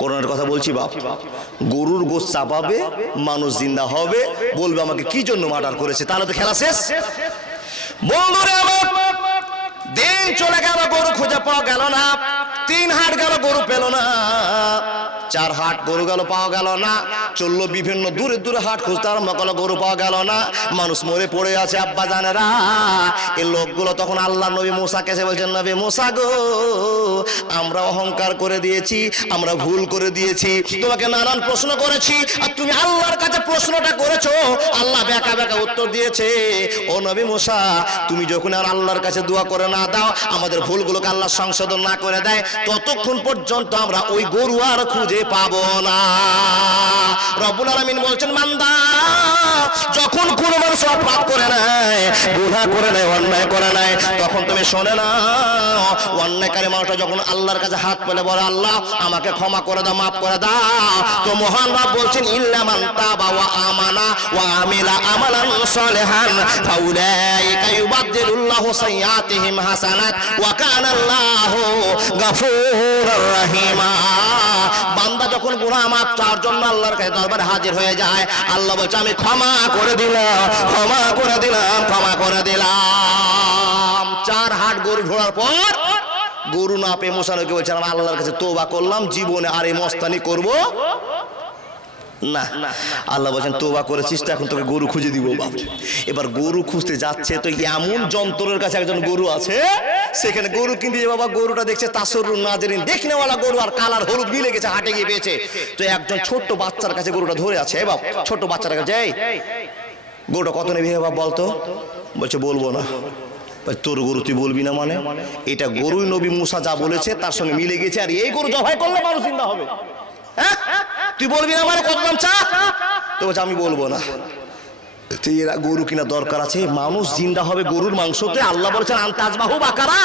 করোনার কথা বলছি বাপ। গরুর গোশত চাপাবে, মানুষ জিন্দা হবে, বলবে আমাকে কি জন্য মার্ডার করেছে, তাহলে তো খেলা শেষ। বন্ধুরা আমার, দিন চলে গেল, গরু খুঁজে পাওয়া গেল না। 3 হাট গেল, গরু পেল না। 4 হাট গরু গেল, পাওয়া গেল না। চললো বিভিন্ন দূরে দূরে হাট খুঁজতে আরম্ভ করলো, গরু পাওয়া গেল না। মানুষ মরে পড়ে আছে। আব্বা জানেরা, এই লোকগুলো তখন আল্লাহ নবী মুসাকে এসে বলছেন, নবী মুসা গো, আমরা অহংকার করে দিয়েছি, আমরা ভুল করে দিয়েছি, তোমাকে নানান প্রশ্ন করেছি, আর তুমি আল্লাহর কাছে প্রশ্নটা করেছো, আল্লাহ বেকা বেকা উত্তর দিয়েছে। ও নবী মুসা, তুমি যখন আর আল্লাহর কাছে দোয়া করে না দাও, আমাদের ভুলগুলোকে আল্লাহ সংশোধন না করে দেয়, ততক্ষণ পর্যন্ত আমরা ওই গরু আর খুঁজে পাবো না। রব্বুল আলামিন বলছেন, বান্দা যখন কোনো মানুষ অপরাধ করে নেয়, গুনাহ করে নেয়, অন্যায় করে নেয়, তখন তুমি শোনে না, অন্যায়কারী মানুষটা যখন আল্লাহর কাছে হাত পেলে বলে, আল্লাহ আমাকে ক্ষমা করে দাও, মাফ করে দাও, তো মহান রব বলছেন, ইল্লা মান তাবা ওয়া আমানা ওয়া আমিলা আমালান সালিহান ফাউলাইকা ইউবাদদিলুল্লাহু সাইয়্যাতিহিম হাসানাত ওয়া কানা আল্লাহু গফুরুর রহিমা। বান্দা যখন গুনাহ মাফ চাওয়ার জন্য আল্লাহর কাছে দরবারে হাজির হয়ে যায়, আল্লাহ বলছে, আমি ক্ষমা করে দিলাম, ক্ষমা করে দিলাম, ক্ষমা করে দিলাম। 4 হাট গরু ঢোড়ার পর গরু না পেয়ে মুসা নবীকে বলছে, আমি আল্লাহর কাছে তওবা করলাম, জীবনে আর এই মস্তানি করব না। আল্লাহ বলছেন, তওবা করেছিস তো, এখন তোকে গরু খুঁজে দিব বাপ। এবার গরু খুঁজতে যাচ্ছে, তো এমন যন্ত্রের কাছে একজন গরু আছে, সেখানে গরু কিনতে যে বাবা, গরুটা দেখছে তাসররুন নাজরিন, দেখনেওয়ালা গরু, আর কালার হলুদ মিলে গেছে, হাটে গিয়ে পেয়েছে। তো একজন ছোট্ট বাচ্চার কাছে গরুটা ধরে আছে। বাপ, ছোট্ট বাচ্চার কাছে, এই গরুটা কত নেবে বাপ বলতো? বলছে, বলবো না। তোর গরু তুই বলবি না মানে? এটা গরুই নবী মুসা যা বলেছে তার সঙ্গে মিলে গেছে, আর এই গরু জবাই করলে মানুষ জিন্দা হবে। হ্যাঁ, তুই বলবি না মানে? কত দাম চা? তো বলছে, আমি বলবো না। এরা গরু কিনা দরকার আছে, মানুষ জিন্দা হবে গরুর মাংসতে। আল্লাহ বলছেন, আনতাজবাহু বাকারা,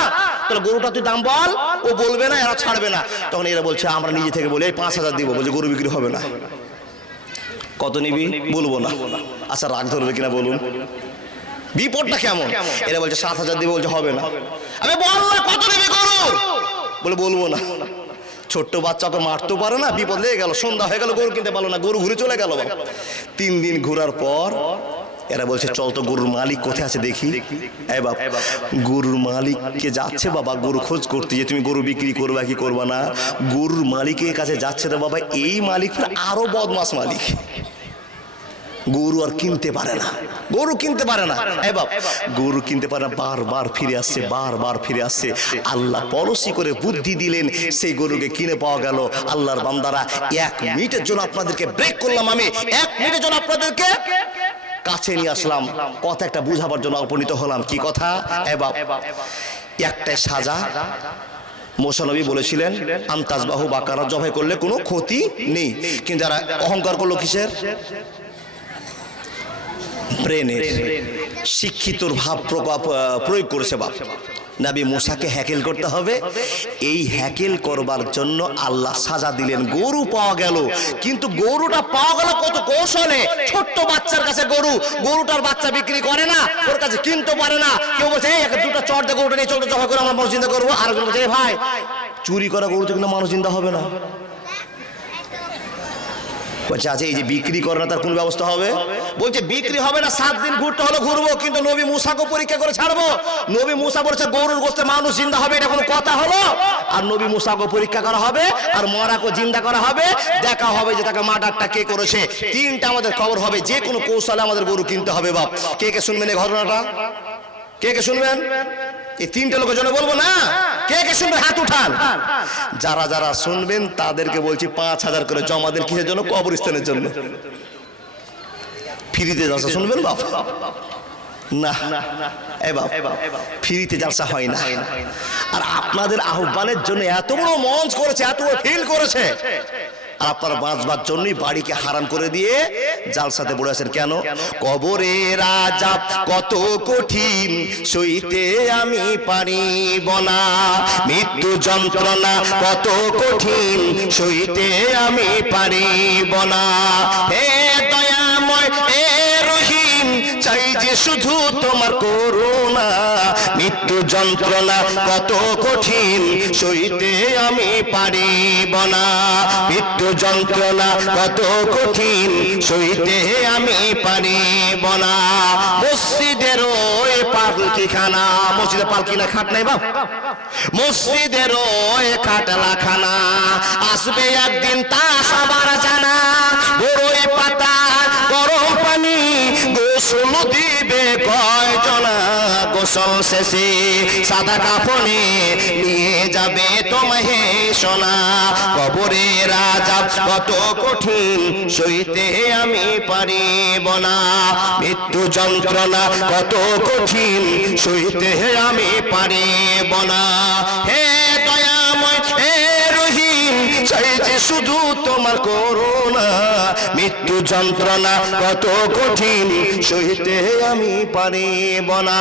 তাহলে গরুটা তুই দাম বল। ও বলবে না, এরা ছাড়বে না। তখন এরা বলছে, আমরা নিজে থেকে বলি, এই 5000 দিব। বলছে, গরু বিক্রি হবে না। কত নিবি? বলবো না। আচ্ছা, রাগ ধরবে কিনা বলুন? বিপদটা কেমন? এরা বলছে 7000 দিবে। বলছে, হবে না। আমি বল না, কত নিবি গরু? বলে, বলবো না। ছোট্ট বাচ্চাকে মারতেও পারে না, বিপদ লেগে গেল, সন্ধ্যা হয়ে গেল, গরু কিনতে পারলো না, গরু ঘুরে চলে গেল। 3 দিন ঘোরার পর এরা বলছে, চল তো গরুর মালিক কোথায় আছে দেখি। এই বাপ, গরুর মালিককে যাচ্ছে বাবা গরু খোঁজ করতে, যে তুমি গরু বিক্রি করবা কি করবা না। গরুর মালিকের কাছে যাচ্ছে তো বাবা, এই মালিক আরো বদমাস মালিক, গরু আর কিনতে পারে না, গরু কিনতে পারে না। এই বাপ, গরু কিনতে পারে না, বারবার ফিরে আসছে, বারবার ফিরে আসছে। আল্লাহ পলিসি করে বুদ্ধি দিলেন, সেই গরুকে কিনে পাওয়া গেল। আল্লাহর বান্দারা, 1 মিনিটের জন্য আপনাদেরকে ব্রেক করলাম, আমি 1 মিনিটের জন্য আপনাদেরকে কাছে নিয়ে আসলাম, কথা একটা বুঝাবার জন্য উপনীত হলাম। কি কথা? এই বাপ, একটাই সাজা। মুসা নবী বলেছিলেন, আনতাজবাহু বাকারা, জবাই করলে কোনো ক্ষতি নেই। কিন্তু যারা অহংকার করলো কিসের? ব্রেনের, শিক্ষিতর ভাব প্রয়োগ করেছে বাপ। নবী মুসাকে হ্যাকেল করতে হবে, এই হ্যাকেল করবার জন্য আল্লাহ সাজা দিলেন। গরু পাওয়া গেল, কিন্তু গরুটা পাওয়া গেল কত কৌশলে। ছোট্ট বাচ্চার কাছে গরু, গরুটার বাচ্চা বিক্রি করে না, ওর কাছে কিনতে পারে না। কেউ বলছে, এই 2টা চট দিয়ে গরুটা নিয়ে চলতে জবাই করে আমরা মানুষ চিন্তা করবো। আর বলছে, ভাই চুরি করা গরুতে কিন্তু মানুষ চিন্তা হবে না। বলছে, আচ্ছা এই যে বিক্রি করে না, তার কোন ব্যবস্থা হবে? বলছে, বিক্রি হবে না, 7 দিন ঘুরতে হলো ঘুরবো, কিন্তু নবী মুসাকে পরীক্ষা করে ছাড়বো। নবী মুসা বলছে, গরুর গোশতে মানুষ জিন্দা হবে, এটা কোনো কথা হলো? আর নবী মুসাকে পরীক্ষা করা হবে, আর মরাকে জিন্দা করা হবে, দেখা হবে যে তাকে মার্ডারটা কে করেছে। 3টা আমাদের খবর হবে, যে কোনো কৌশলে আমাদের গরু কিনতে হবে বাপ। কে কে শুনবেন এই ঘটনাটা? কে কে শুনবেন? এই 3টে লোকের জন্য বলবো না, কে কে শুনবেন হাত উঠান। যারা যারা শুনবেন তাদেরকে বলছি 5000 করে জমা দেন। কিসের জন্য? কবরস্থানের জন্য। ফ্রিতে জালসা শুনবেন বাপ? না, এই বাপ, ফ্রিতে জালসা হয় না। আর আপনাদের আহ্বানের জন্য এত বড় মঞ্চ করেছে, এত বড় ফিল করেছে, আর আপনারা বাঁচবার জন্যই বাড়িকে হারাম করে দিয়ে জালসাতে বলে আছেন। কেন? কবরের আযাব কত কঠিন, সইতে আমি পারিব না, মৃত্যু যন্ত্রণা কত কঠিন, সইতে আমি পারিব না। হে দয়াময়, হে রহিম, চাই যে শুধু তোমার করুণা, মৃত্যু যন্ত্রণা কত কঠিন সইতে আমি পারিব না, মৃত্যু যন্ত্রণা কত কঠিন সইতে আমি পারিব না। মসজিদের ওই পালকিখানা, মসজিদে পালকি না খাট নাই বাপ, মসজিদের ওই খাটলাখানা, আসবে একদিন তা সবার জানা, বড়ই পাতা গরম পানি গোসল দিবে কয়জনা, গোসল শেষে সাদা কাফনে নিয়ে যাবে তোমায় সোনা, কবরের আযাব কত কঠিন সইতে আমি পারিব না, মৃত্যু যন্ত্রণা কত কঠিন সইতে আমি পারিব না। হে দয়াময় হে রহিম, চাই যে শুধু তোমার করুণা, মৃত্যু যন্ত্রণা কত কঠিন সইতে আমি পারিব না।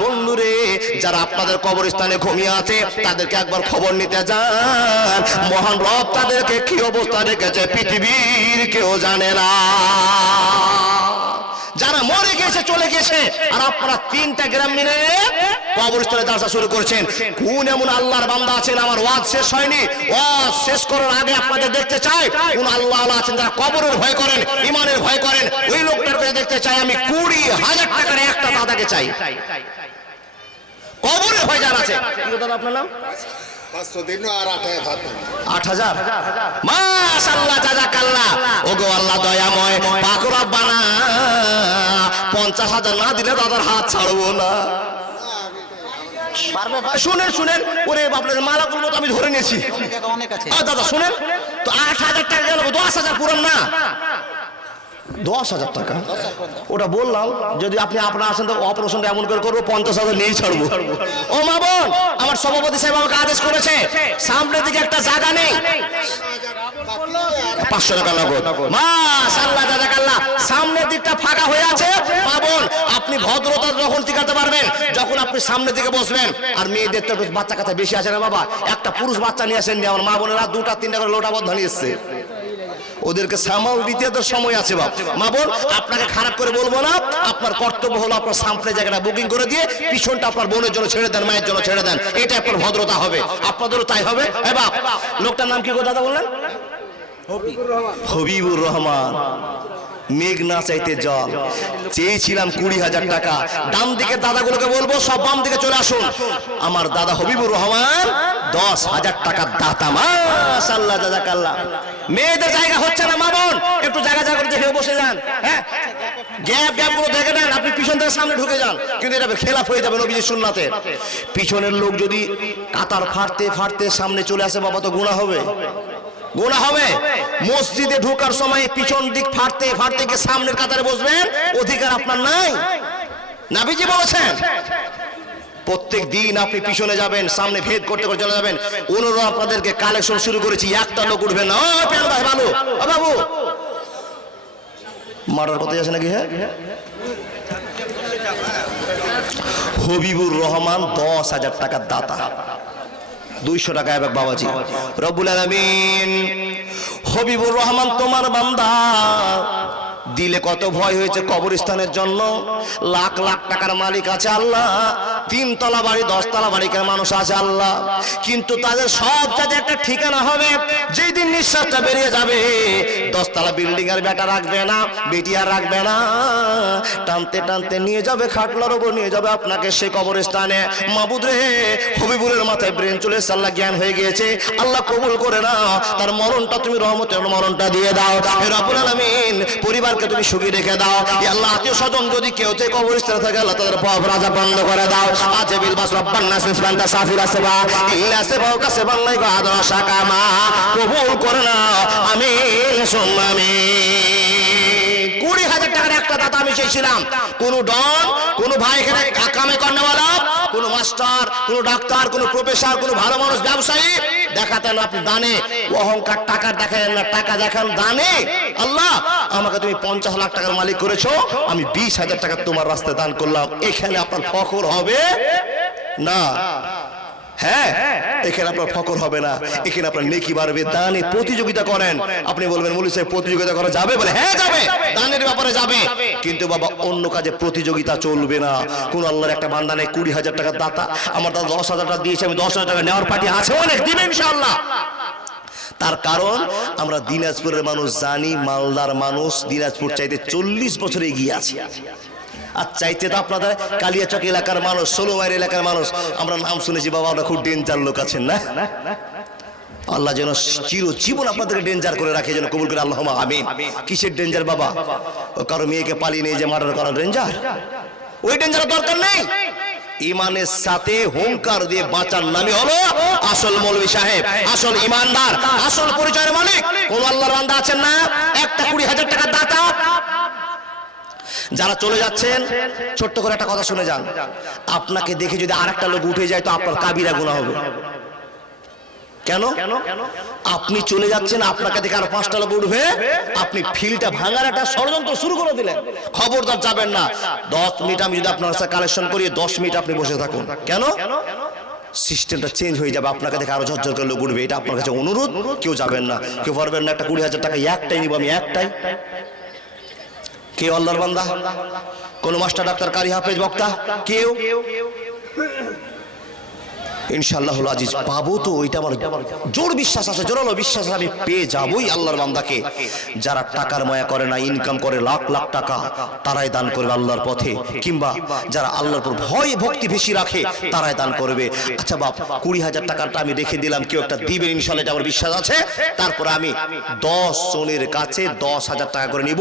বন্ধুরে, যারা আপনাদের কবরস্থানে ঘুমিয়ে আছে তাদেরকে একবার খবর নিতে যান, মহান রব তাদেরকে কি অবস্থা রেখেছে পৃথিবীর কেউ জানে না। যারা মরে গেছে চলে গেছে, আর আপনারা 3টা গ্রাম মিলে কবরস্থানে জালসা শুরু করেছেন। কোন এমন আল্লাহর বান্দা আছেন, আমার ওয়াজ শেষ হয়নি, ওয়াজ শেষ করার আগে আপনাদের দেখতে চাই কোন আল্লাহ আছেন যারা কবরের ভয় করেন, ইমানের ভয় করেন, ওই লোকটার কাছে দেখতে চাই আমি 20,000 টাকার একটা দাদাকে চাই। কবরের ভয় যারা আছে, কি দাদা আপনার নাম? 8,000 মাশাআল্লাহ জাযাকাল্লাহ। ওগো আল্লাহ দয়াময় পাক রব্বানা, 50,000 না দিলে দাদার হাত ছাড়বো না। শুনেন শুনেন, ওরে আপনাদের মালাকুল মতো আমি ধরে নিয়েছি দাদা, শুনেন তো 8,000 টাকা গেল, 10,000 পুরান না, 10,000 টাকা ওটা বললাম। যদি আপনি আপনার আসেন তো অপারেশনটা এমন করে করবো 50,000 নিয়েই ছাড়বো। ও মা বোন, আমার সভাপতি সাহেব আমাকে আদেশ করেছে সামনের দিকে একটা জায়গা নেই, 500 টাকা নগদ। মাশাআল্লাহ জাযাকাল্লাহ, সামনের দিকটা ফাঁকা হয়ে আছে। মা বোন, আপনি ভদ্রতা যখন টিকাতে পারবেন যখন আপনি সামনের দিকে বসবেন। আর মেয়েদের তো বাচ্চা কাচ্চা বেশি আছে না বাবা, একটা পুরুষ বাচ্চা নিয়ে আসেন, আমার মা বোনেরা 2টা 3টা করে লোটাবদ্ধ নিয়ে এসছে, ওদেরকে সামাল দিতে তো সময় আছে বাপ। মা বোন, আপনাকে খারাপ করে বলবো না, আপনার কর্তব্য হলো আপনার সামনে জায়গাটা বুকিং করে দিয়ে পিছনটা আপনার বোনের জন্য ছেড়ে দেন, মায়ের জন্য ছেড়ে দেন, এটা আপনার ভদ্রতা হবে, আপনাদেরও তাই হবে। এ বাপ, লোকটার নাম কি গো দাদা বললেন? হবিবুর রহমান। মেঘ না চাইতে জল, চেয়েছিলাম 20,000 টাকা। ডান দিকে দাদাগুলোকে বলবো সব বাম দিকে চলে আসুন, আমার দাদা হবিবুর রহমান 10,000 টাকার দাতা। মাশাআল্লাহ জাযাকাল্লাহ। মেয়েদের জায়গা হচ্ছে না মা বোন, একটু জায়গা জায়গা দেখে বসে যান, হ্যাঁ গ্যাপ গ্যাপ গুলো দেখে নেন, আপনি পিছন থেকে সামনে ঢুকে যান, কিন্তু এটা খেলাফ হয়ে যাবে নবীজির সুন্নাতে। পিছনের লোক যদি কাতার ফাটতে ফাটতে সামনে চলে আসে বাবা, তো গুনাহ হবে, গুনাহ হবে। মসজিদে ঢোকার সময় পিছন দিক ফাটতে ফাটতে গিয়ে সামনের কাতারে বসবেন, অধিকার আপনার নাই, নবীজি বলেছেন। প্রত্যেক দিন আপনি পিছনে যাবেন, সামনে ভেদ করতে করে চলে যাবেন। অনুরোধ আপনাদেরকে, কালেকশন শুরু করেছি, একটা লোক উঠবেন না। ও পেন ভাই ভালো, ও বাবু মারার কথা আছে নাকি? হ্যাঁ, হবিবুর রহমান 10,000 টাকার দাতা, 200 টাকা এক বাবাজি। রব্বুল আলামিন, হবিবুর রহমান তোমার বান্দা, দিলে কত ভয় হয়েছে কবরস্থানের জন্য। লাখ লাখ টাকার মালিক আছে আল্লাহ, 3 তলা বাড়ি 10 তলা বাড়ির মানুষ আছে আল্লাহ, কিন্তু তাদের সব যাতে একটা ঠিকানা হবে, যেই দিন নিঃশ্বাসটা বেরিয়ে যাবে 10 তলা বিল্ডিং আর বেটা রাখবে না, বেটি আর রাখবে না, টানতে টানতে নিয়ে যাবে খাটলার উপর, নিয়ে যাবে আপনাকে সেই কবরস্থানে। মাবুদ রে, হবিবুরের মাথায় ব্রেন চলে এসেছে, আল্লাহ জ্ঞান হয়ে গিয়েছে, আল্লাহ কবুল করে নাও, তার মরণটা তুমি রহমতের মরণটা দিয়ে দাও। হে রব্বুল আলামিন, পরিবারকে তুমি সুখী রেখে দাও। আল্লাহ, আত্মীয় স্বজন যদি কেউ কবরস্থানে থাকে আল্লাহ তাদের পাপ রাজা বন্ধ করে দাও। আজে বিল বাস রব্বান নাস ইসবান্তা সাফিরা সেবা ইল্লা সেবাও কাছে বাংলাই গো আদর শাকামা কবুল করে নাও, আমিন সুম্মা আমিন। 20,000 টাকার একটা দাতা আমি চেয়েছিলাম। কোন ডন, কোন ভাই এখানে কামে কর্নেওয়ালা, কোন মাস্টার, কোন ডাক্তার, কোন প্রফেসর, কোন ভালো মানুষ ব্যবসায়ী দেখাতেন আপনি দানে, অহংকার টাকা দেখান না, টাকা দেখান দানে। আল্লাহ, আমাকে তুমি 50 লাখ টাকার মালিক করেছো, আমি 20,000 টাকা তোমার রাস্তায় দান করলাম, এখানে আপনার ফখর হবে না? হ্যাঁ, এখানে আপনার ফকর হবে না, এখানে আপনার নেকি বাড়বে। দানে প্রতিযোগিতা করেন। আপনি বলবেন মৌলভী সাহেব প্রতিযোগিতা করা যাবে? বলে হ্যাঁ যাবে, দানের ব্যাপারে যাবে, কিন্তু বাবা অন্য কাজে প্রতিযোগিতা চলবে না। কোন আল্লাহর একটা বান্দা নেই 20,000 টাকার দাতা, আমার দাদা 10,000 টাকা দিয়েছে, আমি 10,000 টাকা নেওয়ার পার্টি আছে, অনেক দিবে ইনশাআল্লাহ। তার কারণ আমরা দিনাজপুরের মানুষ জানি, মালদার মানুষ দিনাজপুর চাইতে 40 বছর এগিয়ে আছে। আর চাইতে তো আপনাদের কালিয়াচক এলাকার মানুষ, 16 মাইল এলাকার মানুষ, আমরা নাম শুনেছি বাবা আমরা খুব ডেঞ্জার লোক আছেন না। আল্লাহ যেন চিরজীবন আপনাদেরকে ডেঞ্জার করে রাখে, যেন কবুল করে আল্লাহুম্মা আমিন। কিসের ডেঞ্জার বাবা? কারো মেয়েকে পালিয়ে নিয়ে যে মার্ডার করা ডেঞ্জার? ওই ডেঞ্জারের দরকার নেই। ইমানের সাথে হুঙ্কার দিয়ে বাঁচার নামই হলো আসল মৌলভী সাহেব, আসল ইমানদার, আসল পরিচয়ের মালিক। কোন আল্লাহর বান্দা আছেন না একটা 20,000 টাকার দাতা? যারা চলে যাচ্ছেন ছোট্ট করে একটা কথা শুনে যান। আপনাকে দেখে যদি আরেকটা লোক উঠে যায় তো আপনার কাবিরা গুনাহ হবে। কেন? আপনি চলে যাচ্ছেন, আপনাকে দেখে আর 5টা লোক উঠবে, আপনি ফিলটা ভাঙার একটা ষড়যন্ত্র শুরু করে দিলেন। খবরদার যাবেন না। 10 মিনিট আমি যদি আপনার কাছে কালেকশন করি, 10 মিনিট আপনি বসে থাকুন। কেন? সিস্টেমটা চেঞ্জ হয়ে যাবে, আপনাকে দেখে আরো ঝরঝর করে লোক উঠবে। এটা আপনার কাছে অনুরোধ, কেউ যাবেন না, কেউ পারবেন না। একটা 20,000 টাকা একটাই নিব আমি, একটাই। কেউ আল্লাহর বান্দা, কোন মাস্টার, ডাক্তার, কারি, হাফেজ, বক্তা, কেউ? ইনশাআল্লাহ আজিজ পাবো তো, এটা আমার জোর বিশ্বাস আছে, জোরালো বিশ্বাস আছে, আমি পেয়ে যাবই আল্লাহর বান্দাকে। যারা টাকার মায়া করে না, ইনকাম করে লাখ লাখ টাকা, তারাই দান করবে আল্লাহর পথে, কিংবা যারা আল্লাহর উপর ভয় ভক্তি বেশি রাখে তারাই দান করবে। আচ্ছা বাপ, 20,000 টাকাটা আমি রেখে দিলাম, কেউ একটা দিবেন ইনশাআল্লাহ, এটা আমার বিশ্বাস আছে। তারপরে আমি 10 জনের কাছে 10,000 টাকা করে নিব।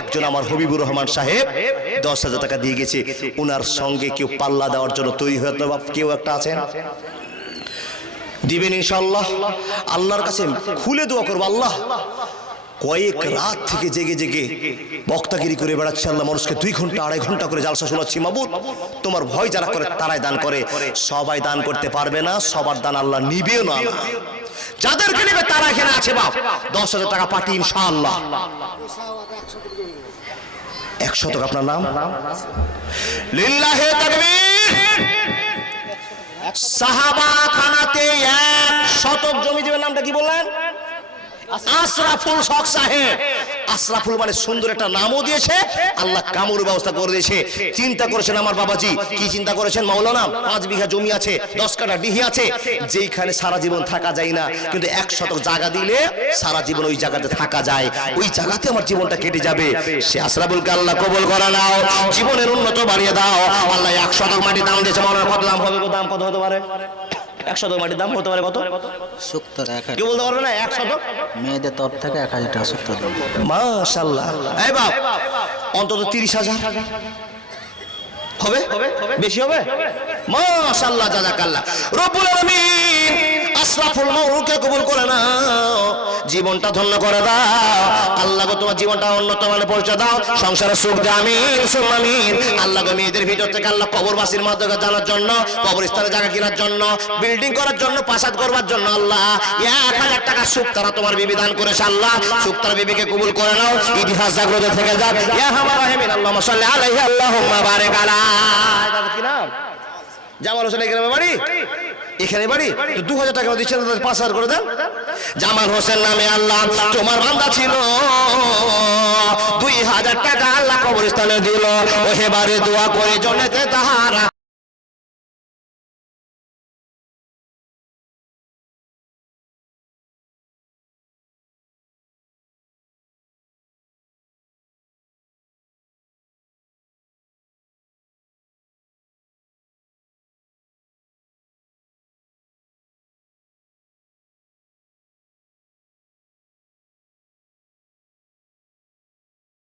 একজন আমার হবিবুর রহমান সাহেব 10,000 টাকা দিয়ে গেছে, ওনার সঙ্গে কেউ পাল্লা দেওয়ার জন্য তৈরি হয়তো বাপ কেউ একটা আছেন? দিবেন ইনশাআল্লাহ। আল্লাহর কাছে খুলে দোয়া করবো, আল্লাহ কয়েক রাত থেকে জেগে জেগে বক্তাগিরি করে বেড়াচ্ছে, আল্লাহ মানুষকে 2 ঘন্টা 2.5 ঘন্টা করে জালসা শোনাচ্ছি, মাবুদ তোমার ভয় যারা করে তারাই দান করে। সবাই দান করতে পারবে না, সবার দান আল্লাহ নিবেও না। যাদেরকে নেবে তারা এখানে আছে বাপ, 10,000 টাকা পাঠিয়ে ইনশাআল্লাহ। 100 টাকা আপনার নাম লিল্লাহে তাকবীর। সাহাবা খানাতে 1 শতক জমি দিবেন। নামটা কি বললেন? আশরাফুল হক সাহেব। আশরাফুল মানে সুন্দর একটা নামও দিয়েছে, আল্লাহ কামড় ব্যবস্থা করে দিয়েছে। চিন্তা করেছেন আমার বাবাজি, কি চিন্তা করেছেন? মাওলানা 5 বিঘা জমি আছে, 10 কাঠা ডিহি আছে, যেইখানে সারা জীবন থাকা যায় না, কিন্তু 1 শতক জায়গা দিলে সারা জীবন ওই জায়গাতে থাকা যায়, ওই জায়গাতে আমার জীবনটা কেটে যাবে। সে আশরাফুলকে আল্লাহ কবুল করে নাও, জীবনের উন্নত বাড়িয়ে দাও। আল্লাহ 1 শতক মাটি দাম দিয়েছে। মাওলানা কত দাম হবে? দাম কত হতে পারে? 1 শতক মাটির দাম হতে পারে কত? 70 কি বলতে পারবে না? 1 শতক মেয়েদের তরফ থেকে 1,000 টাকা 70। মাশাআল্লাহ। এই বাপ, অন্তত 30,000 হবে? বেশি হবে? মাশাআল্লাহ, জাযাকাল্লাহ। রব্বুল আলামিন আশরাফুল মাওলুকে কবুল করে নাও, জীবনটা ধন্য করে দাও। আল্লাহ গো তোমার জীবনটা উন্নত মানে পৌঁছে দাও, সংসারে সুখ দাও, আমিন সুম্মা আমিন। আল্লাহ গো মেয়েদের ভিতর থেকে আল্লাহ কবরবাসীর মাধ্যমে জানার জন্য, কবরস্থানে জায়গা কেনার জন্য, বিল্ডিং করার জন্য, প্রাসাদ করবার জন্য আল্লাহ 1,000 টাকা সুখ তারা তোমার বিবি দান করেছে। আল্লাহ সুখ তার বিবিকে কবুল করে নাও, ইতিহাস জাগ্রত থেকে যাক। ইয়া হামার রাহিমিন আল্লাহুম্মা সাল্লি আলাইহি আল্লাহুম্মা বারিক আলা। কি নাম? জামাল হোসেন গ্রামে বাড়ি, এখানে বাড়ি। তো 2,000 টাকা দিচ্ছেন, 5,000 করে দেন। জামাল হোসেন নামে আল্লাহ তোমার বান্দা ছিল, 2,000 টাকা আল্লাহ কবরস্থানে দিল। ওহে বারে দোয়া করে জন্নতে তাহারা